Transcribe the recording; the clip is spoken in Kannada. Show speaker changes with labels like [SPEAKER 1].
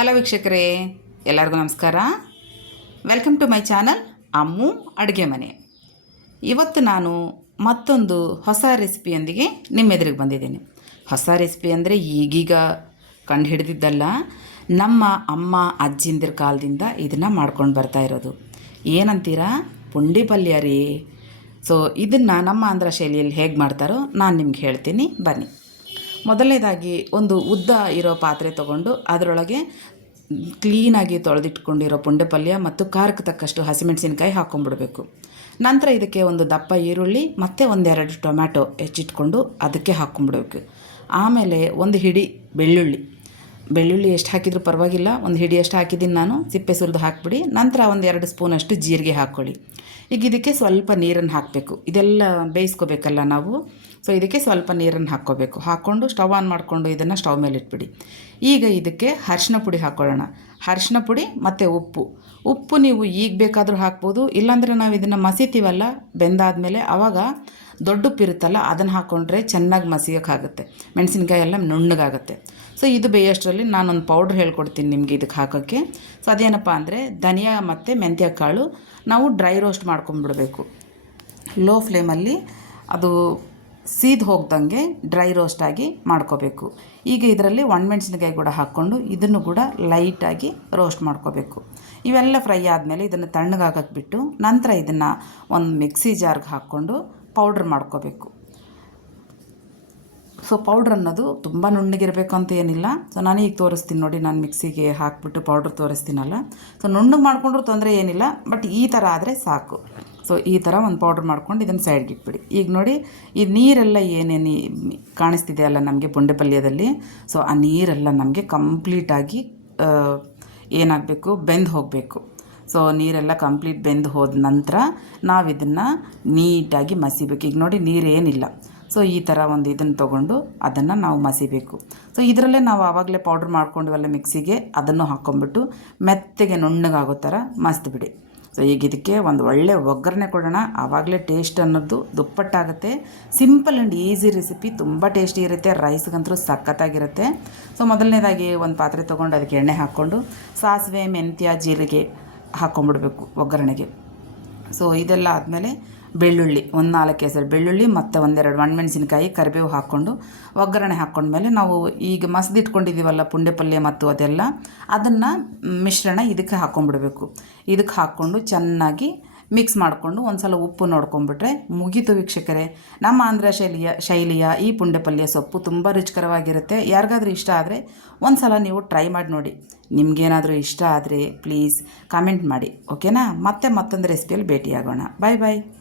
[SPEAKER 1] ಹಲೋ ವೀಕ್ಷಕರೇ, ಎಲ್ಲರಿಗೂ ನಮಸ್ಕಾರ. Welcome to my channel Ammu ಅಡುಗೆ ಮನೆ. ಇವತ್ತು ನಾನು ಮತ್ತೊಂದು ಹೊಸ ರೆಸಿಪಿಯೊಂದಿಗೆ ನಿಮ್ಮೆದುರಿಗೆ ಬಂದಿದ್ದೇನೆ. ಹೊಸ ರೆಸಿಪಿ ಅಂದರೆ ಈಗೀಗ ಕಂಡು ಹಿಡಿದಿದ್ದಲ್ಲ, ನಮ್ಮ ಅಮ್ಮ, ಅಜ್ಜಿಂದಿರ ಕಾಲದಿಂದ ಇದನ್ನು ಮಾಡ್ಕೊಂಡು ಬರ್ತಾ ಇರೋದು. ಏನಂತೀರಾ? ಪುಂಡಿ ಪಲ್ಯ ರೀ. ಸೊ ಇದನ್ನು ನಮ್ಮ ಆಂಧ್ರ ಶೈಲಿಯಲ್ಲಿ ಹೇಗೆ ಮಾಡ್ತಾರೋ ನಾನು ನಿಮ್ಗೆ ಹೇಳ್ತೀನಿ. ಬನ್ನಿ. ಮೊದಲನೇದಾಗಿ ಒಂದು ಉದ್ದ ಇರೋ ಪಾತ್ರೆ ತೊಗೊಂಡು ಅದರೊಳಗೆ ಕ್ಲೀನಾಗಿ ತೊಳೆದಿಟ್ಕೊಂಡಿರೋ ಪುಂಡೆ ಪಲ್ಯ ಮತ್ತು ಖಾರಕ್ಕೆ ತಕ್ಕಷ್ಟು ಹಸಿಮೆಣಸಿನ್ಕಾಯಿ ಹಾಕ್ಕೊಂಡ್ಬಿಡಬೇಕು ನಂತರ ಇದಕ್ಕೆ ಒಂದು ದಪ್ಪ ಈರುಳ್ಳಿ ಮತ್ತು ಒಂದೆರಡು ಟೊಮ್ಯಾಟೊ ಹೆಚ್ಚಿಟ್ಕೊಂಡು ಅದಕ್ಕೆ ಹಾಕ್ಕೊಂಡ್ಬಿಡಬೇಕು ಆಮೇಲೆ ಒಂದು ಹಿಡಿ ಬೆಳ್ಳುಳ್ಳಿ. ಬೆಳ್ಳುಳ್ಳಿ ಎಷ್ಟು ಹಾಕಿದರೂ ಪರವಾಗಿಲ್ಲ, ಒಂದು ಹಿಡಿ ಎಷ್ಟು ಹಾಕಿದ್ದೀನಿ ನಾನು, ಸಿಪ್ಪೆ ಸುರಿದು ಹಾಕಿಬಿಡಿ. ನಂತರ ಒಂದು ಎರಡು ಸ್ಪೂನಷ್ಟು ಜೀರಿಗೆ ಹಾಕ್ಕೊಳ್ಳಿ ಈಗ ಇದಕ್ಕೆ ಸ್ವಲ್ಪ ನೀರನ್ನು ಹಾಕಬೇಕು. ಇದೆಲ್ಲ ಬೇಯಿಸ್ಕೋಬೇಕಲ್ಲ ನಾವು. ಸೊ ಇದಕ್ಕೆ ಸ್ವಲ್ಪ ನೀರನ್ನು ಹಾಕ್ಕೋಬೇಕು. ಹಾಕ್ಕೊಂಡು ಸ್ಟವ್ ಆನ್ ಮಾಡಿಕೊಂಡು ಇದನ್ನು ಸ್ಟವ್ ಮೇಲೆ ಇಟ್ಬಿಡಿ. ಈಗ ಇದಕ್ಕೆ ಅರ್ಶಿನ ಪುಡಿ ಹಾಕ್ಕೊಳ್ಳೋಣ ಅರ್ಶಿನ ಪುಡಿ ಮತ್ತು ಉಪ್ಪು. ಉಪ್ಪು ನೀವು ಈಗ ಬೇಕಾದರೂ ಹಾಕ್ಬೋದು. ಇಲ್ಲಾಂದರೆ ನಾವು ಇದನ್ನು ಮಸಿತೀವಲ್ಲ, ಬೆಂದಾದಮೇಲೆ ಆವಾಗ ದೊಡ್ಡ ಉಪ್ಪು ಇರುತ್ತಲ್ಲ, ಅದನ್ನು ಹಾಕ್ಕೊಂಡ್ರೆ ಚೆನ್ನಾಗಿ ಮಸಿಯೋಕ್ಕಾಗುತ್ತೆ ಮೆಣಸಿನ್ಕಾಯಿ ಎಲ್ಲ ನುಣ್ಣಗಾಗುತ್ತೆ. ಸೊ ಇದು ಬೇಯೋಷ್ಟರಲ್ಲಿ ನಾನೊಂದು ಪೌಡ್ರ್ ಹೇಳ್ಕೊಡ್ತೀನಿ ನಿಮಗೆ ಇದಕ್ಕೆ ಹಾಕೋಕ್ಕೆ. ಸೊ ಅದೇನಪ್ಪ ಅಂದರೆ ಧನಿಯಾ ಮತ್ತು ಮೆಂತ್ಯ ಕಾಳು ನಾವು ಡ್ರೈ ರೋಸ್ಟ್ ಮಾಡ್ಕೊಂಬಿಡಬೇಕು. ಲೋ ಫ್ಲೇಮಲ್ಲಿ ಅದು ಸೀದ್ ಹೋಗ್ದಂಗೆ ಡ್ರೈ ರೋಸ್ಟಾಗಿ ಮಾಡ್ಕೋಬೇಕು. ಈಗ ಇದರಲ್ಲಿ ಒಣಮೆಣ್ಸಿನಕಾಯಿ ಕೂಡ ಹಾಕ್ಕೊಂಡು ಇದನ್ನು ಕೂಡ ಲೈಟಾಗಿ ರೋಸ್ಟ್ ಮಾಡ್ಕೋಬೇಕು. ಇವೆಲ್ಲ ಫ್ರೈ ಆದಮೇಲೆ ಇದನ್ನು ತಣ್ಣಗಾಗಕ್ಕೆ ಬಿಟ್ಟು ನಂತರ ಇದನ್ನು ಒಂದು ಮಿಕ್ಸಿ ಜಾರ್ಗೆ ಹಾಕ್ಕೊಂಡು ಪೌಡ್ರ್ ಮಾಡ್ಕೋಬೇಕು. ಸೊ ಪೌಡ್ರ್ ಅನ್ನೋದು ತುಂಬ ನುಣ್ಣಗಿರಬೇಕು ಅಂತ ಏನಿಲ್ಲ. ಸೊ ನಾನು ಈಗ ತೋರಿಸ್ತೀನಿ ನೋಡಿ, ನಾನು ಮಿಕ್ಸಿಗೆ ಹಾಕ್ಬಿಟ್ಟು ಪೌಡ್ರ್ ತೋರಿಸ್ತೀನಲ್ಲ. ಸೊ ನುಣ್ಣಗೆ ಮಾಡಿಕೊಂಡ್ರೂ ತೊಂದರೆ ಏನಿಲ್ಲ, ಬಟ್ ಈ ಥರ ಆದರೆ ಸಾಕು. ಸೊ ಈ ಥರ ಒಂದು ಪೌಡ್ರ್ ಮಾಡ್ಕೊಂಡು ಇದನ್ನು ಸೈಡ್ಗೆ ಇಟ್ಬಿಡಿ. ಈಗ ನೋಡಿ, ಈ ನೀರೆಲ್ಲ ಏನೇನು ಕಾಣಿಸ್ತಿದೆ ಅಲ್ಲ ನಮಗೆ ಪುಂಡೆ ಪಲ್ಯದಲ್ಲಿ ಸೊ ಆ ನೀರೆಲ್ಲ ನಮಗೆ ಕಂಪ್ಲೀಟಾಗಿ ಏನಾಗಬೇಕು, ಬೆಂದು ಹೋಗಬೇಕು. ಸೊ ನೀರೆಲ್ಲ ಕಂಪ್ಲೀಟ್ ಬೆಂದು ಹೋದ ನಂತರ ನಾವು ಇದನ್ನು ನೀಟಾಗಿ ಮಸಿಬೇಕು. ಈಗ ನೋಡಿ ನೀರೇನಿಲ್ಲ. ಸೊ ಈ ಥರ ಒಂದು ಇದನ್ನು ತೊಗೊಂಡು ಅದನ್ನು ನಾವು ಮಸಿಬೇಕು. ಸೊ ಇದರಲ್ಲೇ ನಾವು ಆವಾಗಲೇ ಪೌಡ್ರ್ ಮಾಡ್ಕೊಂಡ್ವಲ್ಲ ಮಿಕ್ಸಿಗೆ ಅದನ್ನು ಹಾಕ್ಕೊಂಬಿಟ್ಟು ಮೆತ್ತಗೆ ನುಣ್ಣಗಾಗೋ ಥರ ಮಸ್ತ್ಬಿಡಿ. ಸೊ ಈಗ ಇದಕ್ಕೆ ಒಂದು ಒಳ್ಳೆ ಒಗ್ಗರಣೆ ಕೊಡೋಣ. ಆವಾಗಲೇ ಟೇಸ್ಟ್ ಅನ್ನೋದು ದುಪ್ಪಟ್ಟಾಗುತ್ತೆ. ಸಿಂಪಲ್ ಆ್ಯಂಡ್ ಈಸಿ ರೆಸಿಪಿ ತುಂಬ ಟೇಸ್ಟಿ ಇರುತ್ತೆ. ರೈಸ್ಗಂತೂ ಸಖತ್ತಾಗಿರುತ್ತೆ. ಸೊ ಮೊದಲನೇದಾಗಿ ಒಂದು ಪಾತ್ರೆ ತೊಗೊಂಡು ಅದಕ್ಕೆ ಎಣ್ಣೆ ಹಾಕ್ಕೊಂಡು, ಸಾಸಿವೆ, ಮೆಂತ್ಯ, ಜೀರಿಗೆ ಹಾಕ್ಕೊಂಬಿಡ್ಬೇಕು ಒಗ್ಗರಣೆಗೆ. ಸೊ ಇದೆಲ್ಲ ಆದಮೇಲೆ ಬೆಳ್ಳುಳ್ಳಿ, ಒಂದು ನಾಲ್ಕು ಹೆಸರು ಬೆಳ್ಳುಳ್ಳಿ ಮತ್ತು ಒಂದೆರಡು ಒಣಮೆಣಸಿನ್ಕಾಯಿ ಕರಿಬೇವು ಹಾಕ್ಕೊಂಡು ಒಗ್ಗರಣೆ ಹಾಕ್ಕೊಂಡ್ಮೇಲೆ ನಾವು ಈಗ ಮಸ್ದಿಟ್ಕೊಂಡಿದ್ದೀವಲ್ಲ ಪುಂಡೆ ಪಲ್ಯ ಮತ್ತು ಅದೆಲ್ಲ, ಅದನ್ನು ಮಿಶ್ರಣ ಇದಕ್ಕೆ ಹಾಕ್ಕೊಂಡ್ಬಿಡ್ಬೇಕು ಇದಕ್ಕೆ ಹಾಕ್ಕೊಂಡು ಚೆನ್ನಾಗಿ ಮಿಕ್ಸ್ ಮಾಡಿಕೊಂಡು ಒಂದು ಸಲ ಉಪ್ಪು ನೋಡ್ಕೊಂಡ್ಬಿಟ್ರೆ ಮುಗೀತು ವೀಕ್ಷಕರೇ. ನಮ್ಮ ಆಂಧ್ರ ಶೈಲಿಯ ಶೈಲಿಯ ಈ ಪುಂಡೆ ಪಲ್ಯ ಸೊಪ್ಪು ತುಂಬ ರುಚಿಕರವಾಗಿರುತ್ತೆ. ಯಾರಿಗಾದ್ರೂ ಇಷ್ಟ ಆದರೆ ಒಂದು ಸಲ ನೀವು ಟ್ರೈ ಮಾಡಿ ನೋಡಿ. ನಿಮಗೇನಾದರೂ ಇಷ್ಟ ಆದರೆ ಪ್ಲೀಸ್ ಕಾಮೆಂಟ್ ಮಾಡಿ. ಓಕೆನಾ? ಮತ್ತೆ ಮತ್ತೊಂದು ರೆಸಿಪಿಯಲ್ಲಿ ಭೇಟಿಯಾಗೋಣ. ಬಾಯ್ ಬಾಯ್.